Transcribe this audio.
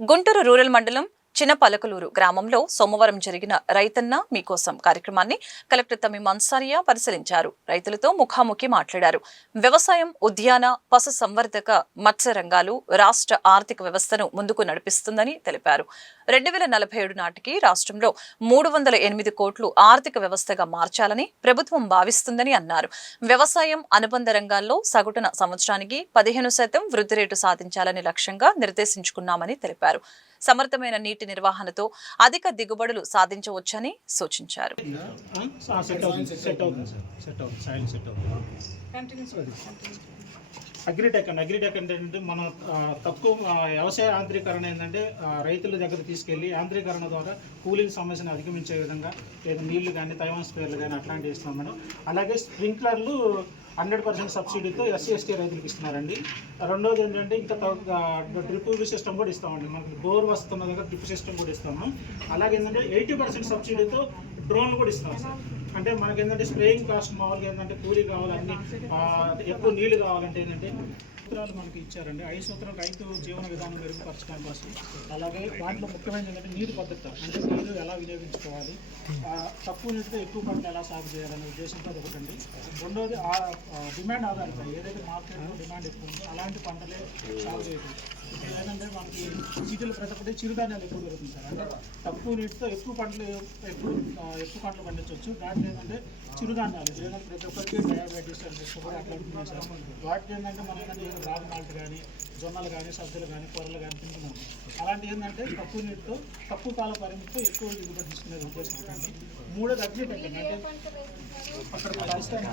Guntur rural మండలం చిన్నపలకలూరు గ్రామంలో సోమవారం జరిగిన రైతన్న మీకోసం కార్యక్రమాన్ని కలెక్టర్ తమిమ్ మన్సారియా పరిశీలించారు. రైతులతో ముఖాముఖి మాట్లాడారు. వ్యవసాయం ఉద్యాన పశు సంవర్ధక మత్స్య రంగాలు రాష్ట్ర ఆర్థిక వ్యవస్థను ముందుకు నడిపిస్తుందని తెలిపారు. రెండు వేల నలభై ఏడు నాటికి రాష్ట్రంలో మూడు వందల ఎనిమిది కోట్లు ఆర్థిక వ్యవస్థగా మార్చాలని ప్రభుత్వం భావిస్తుందని అన్నారు. వ్యవసాయం అనుబంధ రంగాల్లో సగటున సంవత్సరానికి పదిహేను శాతం వృద్ధి రేటు సాధించాలని లక్ష్యంగా నిర్దేశించుకున్నామని తెలిపారు. సమర్థమైన నీటి నిర్వహణతో అధిక దిగుబడులు సాధించవచ్చని సూచించారు. అగ్రిటెక్ అండి అగ్రిటెక్ అంటే ఏంటంటే మనం తక్కువ వ్యవసాయ యాంత్రీకరణ ఏంటంటే రైతుల దగ్గర తీసుకెళ్ళి యాంత్రీకరణ ద్వారా కూలింగ్ సమస్యను అధిగమించే విధంగా లేదా నీళ్ళు కానీ తైవాన్ స్పేర్లు కానీ అట్లాంటివి ఇస్తున్నాం మేడం అలాగే స్ప్రింక్లర్లు హండ్రెడ్ పర్సెంట్ సబ్సిడీతో ఎస్సీ ఎస్టీ రైతులకు ఇస్తున్నారండి. రెండోది ఏంటంటే ఇంకా డ్రిప్ సిస్టమ్ కూడా ఇస్తామండి. మనకి బోర్ వస్తున్న దగ్గర డ్రిప్ సిస్టమ్ కూడా ఇస్తాము. అలాగే ఏంటంటే ఎయిటీ పర్సెంట్ సబ్సిడీతో డ్రోన్ కూడా ఇస్తాం సార్. అంటే మనకి ఏంటంటే స్ప్రేయింగ్ కాస్ట్ మామూలుగా ఏంటంటే కూలీ కావాలంటే ఎక్కువ నీళ్ళు కావాలంటే ఏంటంటే సూత్రాలు మనకి ఇచ్చారండి. ఐదు సూత్రాలు రైతు జీవన విధానం మెరుగుపరచడం కోసం. అలాగే దాంట్లో ముఖ్యమైనది ఏంటంటే నీరు పద్ధతి. అంటే నీరు ఎలా వినియోగించుకోవాలి? తక్కువ నీటితో ఎక్కువ పంట ఎలా సాగు చేయాలనే ఉద్దేశంతో అది ఒకటండి రెండోది ఆ డిమాండ్ ఆధారిత ఏదైతే మార్కెట్లో డిమాండ్ ఎక్కువ ఉందో అలాంటి పంటలే సాగు చేయకూడదు. ఏంటంటే మనకి సిటీలో ప్రతి ఒక్కటి చిరుధాన్యాలు ఎక్కువ దొరుకుతుంది సార్ అంటే తక్కువ నీటితో ఎక్కువ పంటలు ఎక్కువ ఎక్కువ పంటలు పండించవచ్చు దాంట్లో ఏంటంటే చిరుధాన్యాలు ఏదైనా ప్రతి ఒక్కరికి డయాబెటీస్ అంటే షుగర్ అట్లా ఉంటుంది సార్ వాటికి ఏంటంటే మనం ఏంటంటే రాగి మాల్ట్ కానీ జొన్నలు కానీ సబ్జీలు కానీ కూరలు కానీ తింటున్నాం అలాంటి ఏంటంటే తక్కువ నీటితో తక్కువ కాల పరిమితితో ఎక్కువ దిగుబడి తీసుకునే ఉద్దేశం ఉంటుంది మూడోది అగ్రిటెక్ అంటే అక్కడ పరిశ్రమ